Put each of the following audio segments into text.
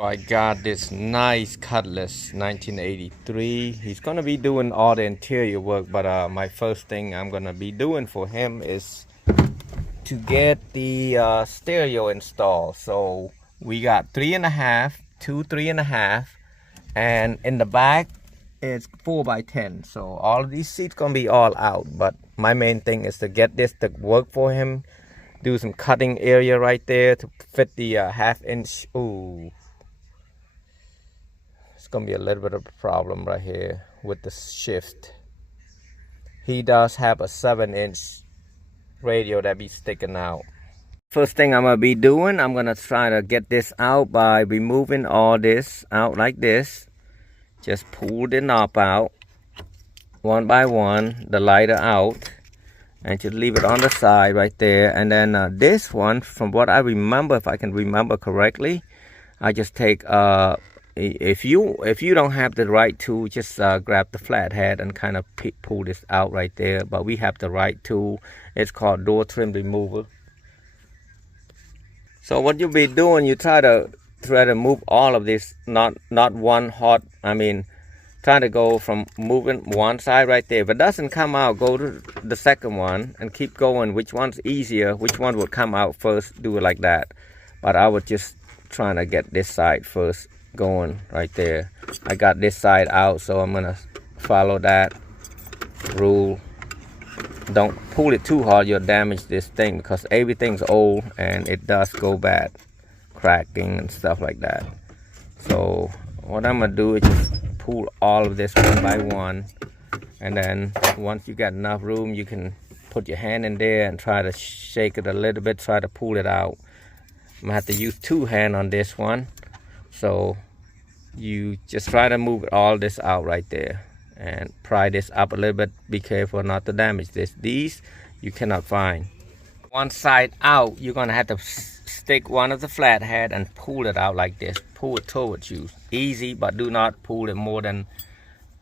I got this nice cutlass 1983. He's gonna be doing all the interior work, but my first thing I'm gonna be doing for him is to get the stereo installed. So we got 3.5, two 3.5, and in the back it's 4x10. So all of these seats gonna be all out, but my main thing is to get this to work for him. Do some cutting area right there to fit the 1/2 inch. Ooh, it's gonna be a little bit of a problem right here with the shift. He does have a 7-inch radio that be sticking out. First thing I'm gonna be doing, I'm gonna try to get this out by removing all this out like this. Just pull the knob out one by one, the lighter out, and just leave it on the side right there. And then this one, from what I remember, if I can remember correctly, I just take if you don't have the right tool, just grab the flathead and kind of pull this out right there. But we have the right tool. It's called door trim remover. So what you'll be doing, you try to move all of this, not one hot. I mean, trying to go from moving one side right there. If it doesn't come out, go to the second one and keep going. Which one's easier? Which one would come out first? Do it like that. But I would just trying to get this side first going right there. I got this side out, so I'm gonna follow that rule. Don't pull it too hard, you'll damage this thing because everything's old and it does go bad, cracking and stuff like that. So what I'm gonna do is just pull all of this one by one, and then once you got enough room, you can put your hand in there and try to shake it a little bit, try to pull it out. I'm gonna have to use 2 hands on this one, so you just try to move all this out right there and pry this up a little bit. Be careful not to damage this. These you cannot find. One side out, you're gonna have to stick one of the flathead and pull it out like this. Pull it towards you. Easy, but do not pull it more than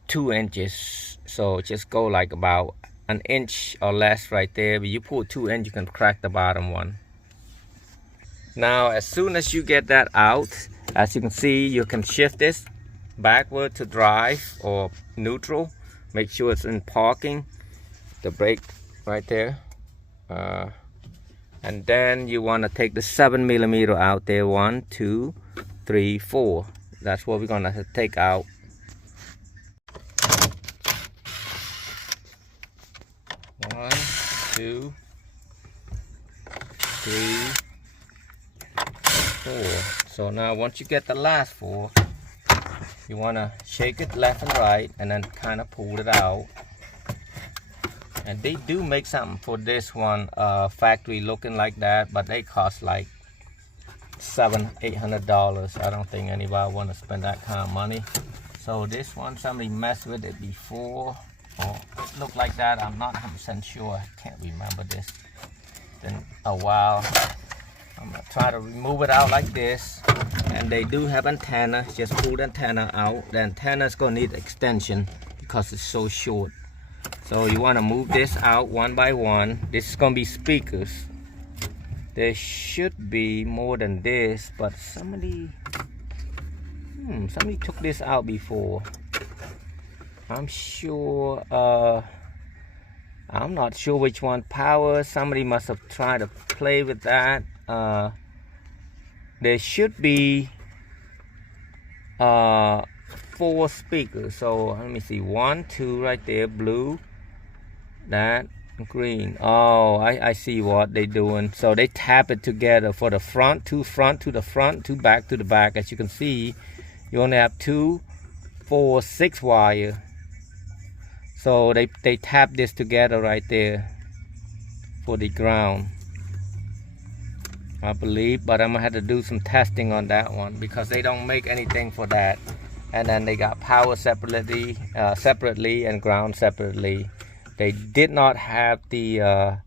2 inches. So just go like about 1 inch or less right there. But you pull 2 inches, you can crack the bottom one. Now as soon as you get that out, as you can see, you can shift this backward to drive or neutral. Make sure it's in parking, the brake right there. And then you want to take the 7mm out there. 1, 2, 3, 4. That's what we're gonna take out. One, 2, 3, 4. So now once you get the last 4, you want to shake it left and right and then kind of pull it out. And they do make something for this one, factory looking like that, but they cost like $700-800. I don't think anybody want to spend that kind of money. So this one, somebody messed with it before, or it looked like that. I'm not 100% sure. I can't remember this. Been a while. I'm gonna try to remove it out like this. And they do have antenna. Just pull the antenna out. The antenna is gonna need extension because it's so short. So you want to move this out one by one. This is gonna be speakers. There should be more than this, but somebody took this out before. I'm sure. I'm not sure which one power. Somebody must have tried to play with that. There should be 4 speakers. So let me see, 1, 2 right there, blue, that green. Oh, I see what they're doing. So they tap it together for the front to the front, 2 back to the back. As you can see, you only have 2, 4, 6 wire. So they tap this together right there for the ground, I believe. But I'm gonna have to do some testing on that one because they don't make anything for that. And then they got power separately and ground separately. They did not have the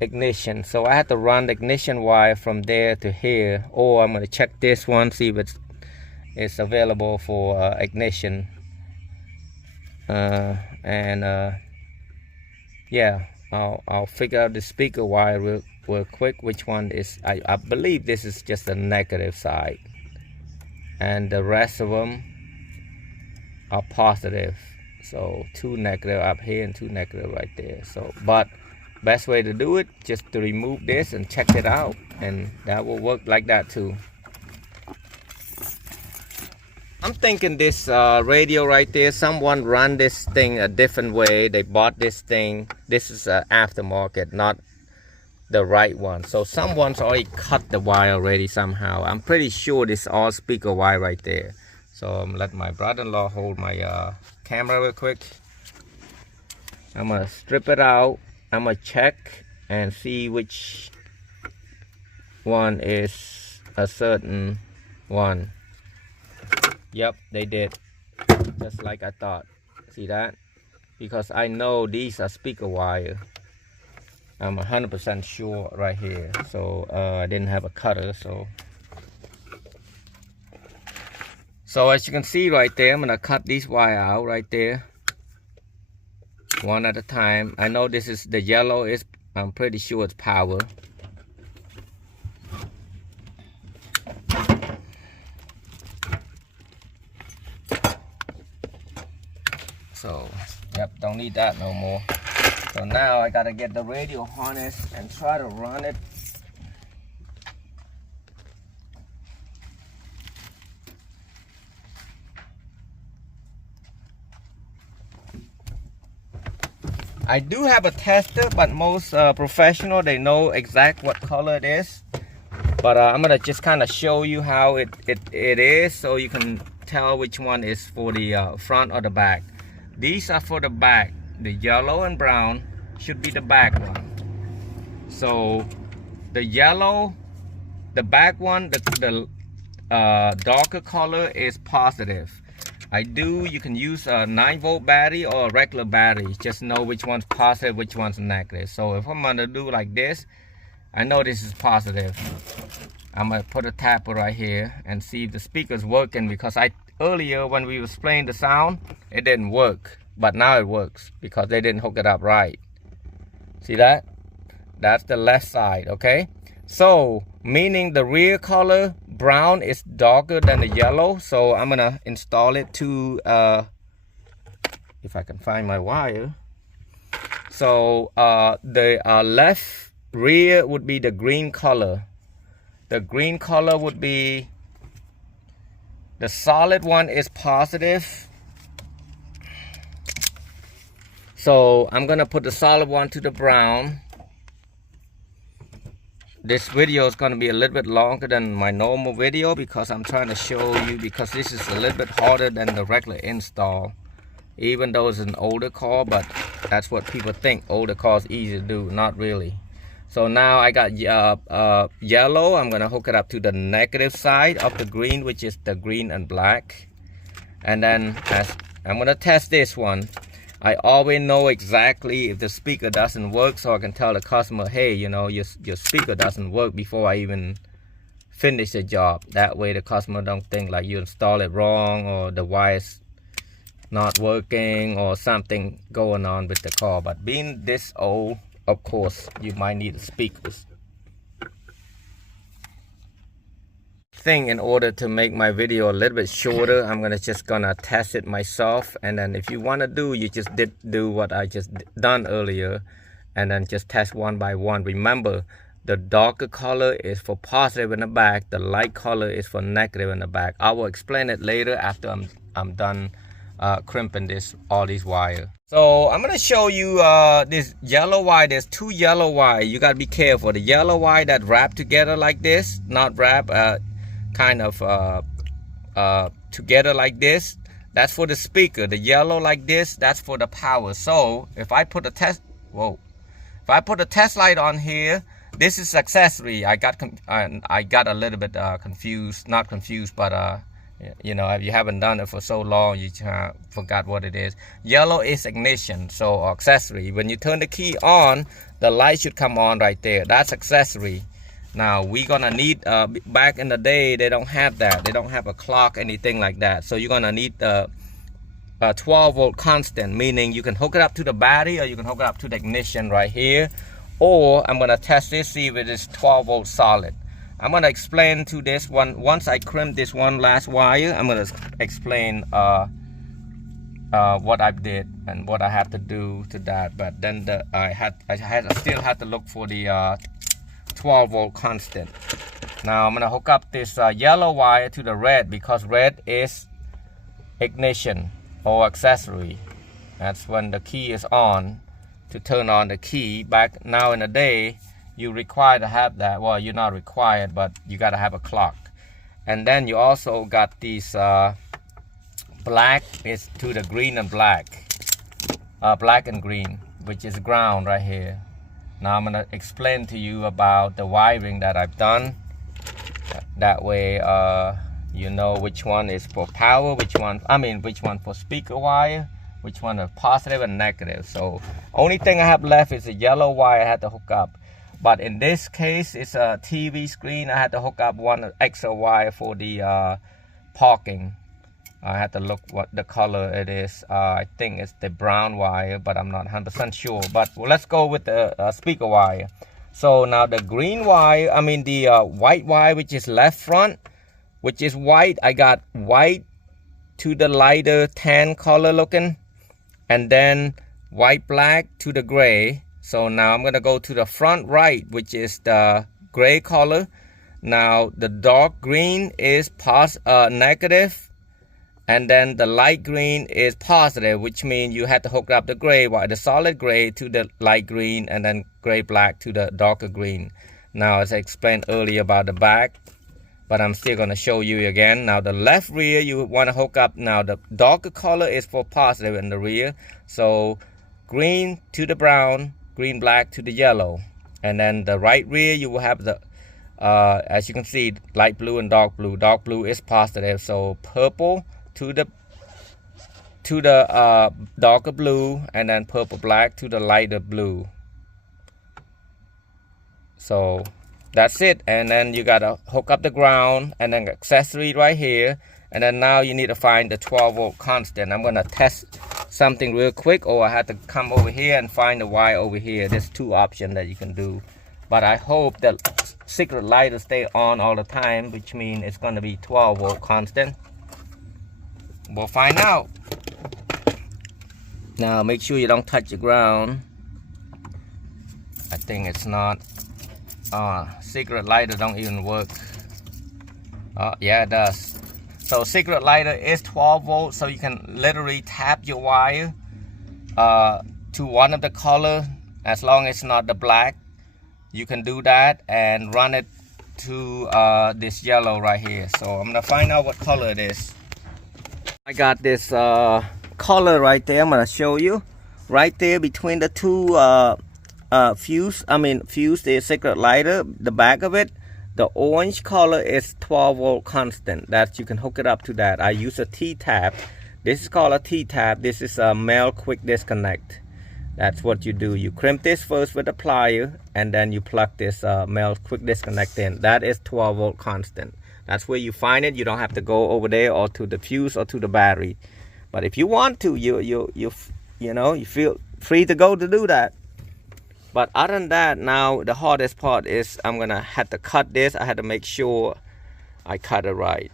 ignition, so I had to run the ignition wire from there to here. Or I'm gonna check this one, see if it's available for ignition. Yeah, I'll figure out the speaker wire real quick. Which one is? I believe this is just the negative side. and the rest of them are positive. So 2 negative up here and 2 negative right there. So but best way to do it, just to remove this and check it out, and that will work like that too. I'm thinking this radio right there, someone run this thing a different way. They bought this thing. This is an aftermarket, not the right one. So someone's already cut the wire already somehow. I'm pretty sure this is all speaker wire right there. So I'm gonna let my brother-in-law hold my camera real quick. I'm gonna strip it out. I'm gonna check and see which one is a certain one. Yep, they did, just like I thought. See that? Because I know these are speaker wire. I'm 100% sure right here. So I didn't have a cutter, so as you can see right there, I'm gonna cut these wire out right there, one at a time. I know this is the yellow, is I'm pretty sure it's power. So yep, don't need that no more. So now I gotta get the radio harness and try to run it. I do have a tester, but most professional, they know exact what color it is. But I'm gonna just kind of show you how it is, so you can tell which one is for the front or the back. These are for the back. The yellow and brown should be the back one. So the yellow, the back one, the darker color is positive. You can use a 9-volt battery or a regular battery. Just know which one's positive, which one's negative. So if I'm gonna do like this, I know this is positive. I'm gonna put a tapper right here and see if the speaker's working, because earlier when we was playing the sound, it didn't work, but now it works because they didn't hook it up right. See that? That's the left side, okay? So meaning the rear color brown is darker than the yellow. So I'm gonna install it to if I can find my wire. So the left rear would be the green color. The green color would be, the solid one is positive. So I'm gonna put the solid one to the brown. This video is gonna be a little bit longer than my normal video because I'm trying to show you, because this is a little bit harder than the regular install. Even though it's an older car, but that's what people think, older cars easy to do, not really. So now I got yellow. I'm gonna hook it up to the negative side of the green, which is the green and black. And then as I'm gonna test this one, I always know exactly if the speaker doesn't work, so I can tell the customer, hey, you know, your speaker doesn't work before I even finish the job. That way the customer don't think like you install it wrong, or the wire's not working, or something going on with the car. But being this old, of course, you might need the speakers. In order to make my video a little bit shorter, I'm gonna test it myself, and then if you want to do, you just do what I just done earlier, and then just test one by one. Remember, the darker color is for positive in the back, the light color is for negative in the back. I will explain it later after I'm done crimping all these wire. So I'm gonna show you this yellow wire. There's 2 yellow wire. You gotta be careful. The yellow wire that wrap together like this, not wrap, kind of together like this, that's for the speaker. The yellow like this, that's for the power. So if I put a test light on here, this is accessory. I got a little bit confused, not confused, but you know, if you haven't done it for so long, you forgot what it is. Yellow is ignition, so accessory. When you turn the key on, the light should come on right there. That's accessory. Now we're gonna need, back in the day, they don't have that. They don't have a clock, anything like that. So you're gonna need a 12-volt constant, meaning you can hook it up to the battery, or you can hook it up to the ignition right here. Or I'm gonna test this, see if it is 12-volt solid. I'm gonna explain to this one. Once I crimp this one last wire, I'm gonna explain what I did and what I have to do to that. But then I still had to look for the 12 volt constant. Now I'm gonna hook up this yellow wire to the red, because red is ignition or accessory. That's when the key is on, to turn on the key. Back now in the day, you require to have that. Well, you're not required, but you got to have a clock. And then you also got these black is to the green and black, black and green, which is ground right here. Now I'm gonna explain to you about the wiring that I've done. That way you know which one is for power, which one for speaker wire, which one is positive and negative. So only thing I have left is a yellow wire I had to hook up. But in this case, it's a TV screen. I had to hook up one extra wire for the parking. I had to look what the color it is. I think it's the brown wire, but I'm not 100% sure. But let's go with the speaker wire. So now the green wire, the white wire, which is left front, which is white. I got white to the lighter tan color looking, and then white black to the gray. So now I'm gonna go to the front right, which is the gray color. Now the dark green is negative, and then the light green is positive, which means you have to hook up the gray wire, the solid gray to the light green, and then gray black to the darker green. Now, as I explained earlier about the back, but I'm still going to show you again. Now the left rear, you want to hook up. Now the darker color is for positive in the rear. So green to the brown, green black to the yellow. And then the right rear, you will have the as you can see, light blue and dark blue. Dark blue is positive, so purple to the darker blue, and then purple black to the lighter blue. So that's it. And then you gotta hook up the ground and then accessory right here. And then now you need to find the 12 volt constant. I'm gonna test something real quick, or I had to come over here and find the wire over here. There's two options that you can do, but I hope that secret lighter stay on all the time, which means it's gonna be 12 volt constant. We'll find out. Now make sure you don't touch the ground. I think it's not. Secret lighter don't even work. Yeah, it does. So secret lighter is 12 volts, so you can literally tap your wire to one of the color, as long as it's not the black. You can do that and run it to this yellow right here. So I'm gonna find out what color it is. I got this color right there. I'm gonna show you right there between the two fuse the secret lighter, the back of it. The orange color is 12 volt constant. That you can hook it up to that. I use a T-tap. This is called a T-tap. This is a male quick disconnect. That's what you do. You crimp this first with a plier, and then you plug this male quick disconnect in. That is 12 volt constant. That's where you find it. You don't have to go over there or to the fuse or to the battery. But if you want to, you feel free to go to do that. But other than that, now the hardest part is I'm gonna have to cut this. I had to make sure I cut it right.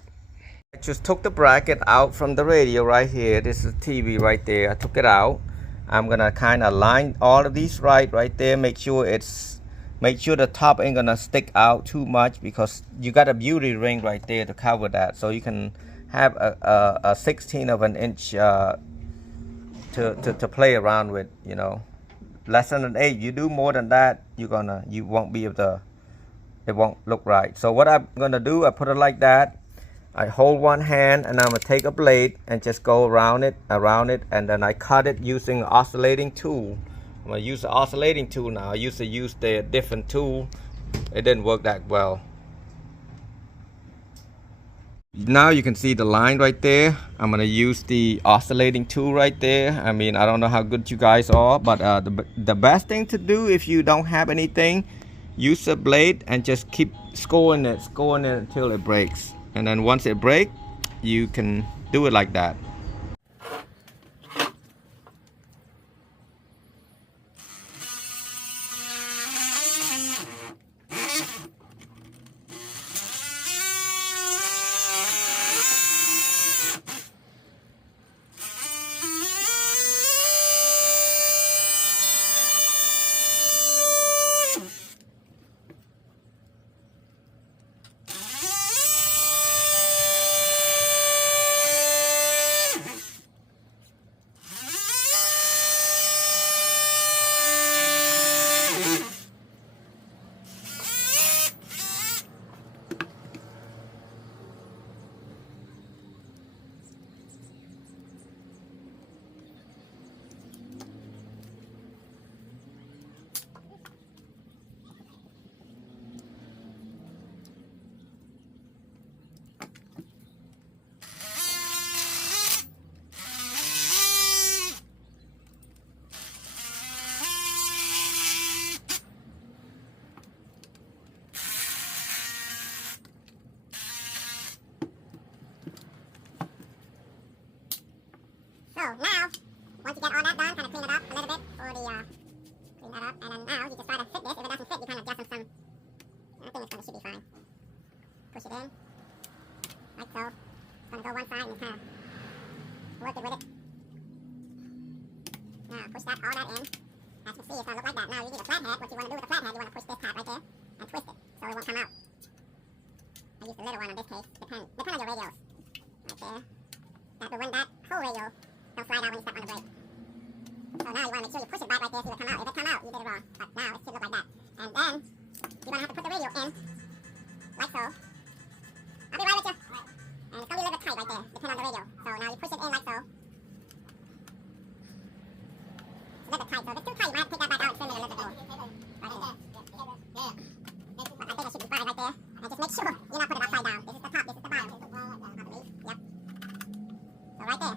I just took the bracket out from the radio right here. This is TV right there. I took it out. I'm gonna kind of line all of these right there. Make sure the top ain't gonna stick out too much, because you got a beauty ring right there to cover that. So you can have a 1/16 of an inch to play around with, Less than an 8. You do more than that, you won't be able to, it won't look right. So what I'm gonna do, I put it like that. I hold one hand and I'm gonna take a blade and just go around it, and then I cut it using an oscillating tool. I'm gonna use the oscillating tool now. I used to use the different tool. It didn't work that well. Now you can see the line right there. I'm gonna use the oscillating tool right there. I don't know how good you guys are, but the best thing to do if you don't have anything, use a blade and just keep scoring it until it breaks. And then once it breaks, you can do it like that. now, once you get all that done, kind of clean it up a little bit for the, clean that up, and then now you just try to fit this. If it doesn't fit, you kind of adjust some, I think should be fine. Push it in, like so. It's going to go one side and you kind of work it with it. Now, push that, all that in. As you can see, it's going to look like that. Now, you need a flathead. What you want to do with a flathead, you want to push this tab right there and twist it so it won't come out. I use the little one in this case, depend on your radios. Right there. That will when that whole radio don't slide out when you step on the brake. So now you want to make sure you push it back right there so it'll come out. If it come out, you did it wrong. But now it should look like that. And then you're going to have to put the radio in, like so. I'll be right with you. And it's going to be a little bit tight right there, depending on the radio. So now you push it in like so. It's a little bit tight, so if it's too tight, you might have to take that back out and trim it a little bit more. Right in there. But I think it should be fine right there. And just make sure you're not putting it upside down. This is the top, this is the bottom. I believe. Yep. So right there.